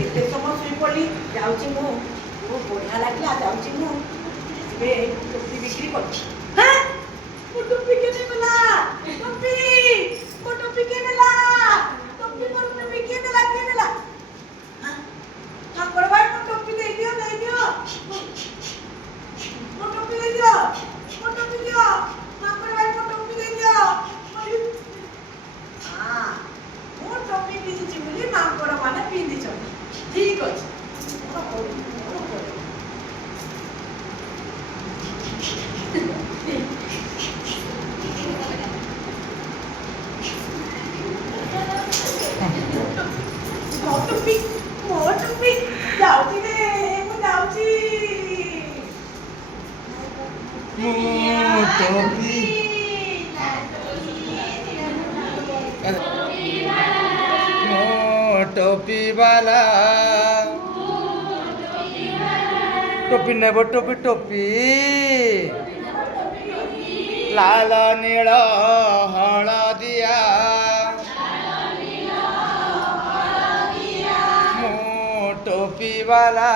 କେତେ ସମୟ ଶୋଇପଡ଼ିଲି ଯାଉଛି ମୁଁ ବଢ଼ିଆ ଲାଗିଲା ଯାଉଛି ମୁଁ ଏବେ ଟୋପି ବିକ୍ରି କରୁଛି ମୁଁ ଟୋପି କିଏ ନେଲା ଟୋପି ମୋ ଟୋପି କିଏ ନେଲା ଟୋପି ମୋର ଟୋପି କିଏ ନେଲା ମାଙ୍କଡ଼ ଭାଇ ମୋ ଟୋପି ଦେଇଦିଅ ମୋ ଟୋପି ଦେଇଦିଅ ମାଙ୍କଡ଼ ଭାଇ ମୋ ଟୋପି ଦେଇଦିଅ ମୁଁ ଟୋପି ପିନ୍ଧିଛି ବୋଲି ମାଙ୍କଡ଼ ମାନେ ପିନ୍ଧିଛନ୍ତି ଠିକ ଅଛି ମୋ ଟୋପି ଯାଉଛି ରେ ମୁଁ ଯାଉଛି टोपी वाला टोपी नेब टोपी लाल नील हलदिया टोपी वाला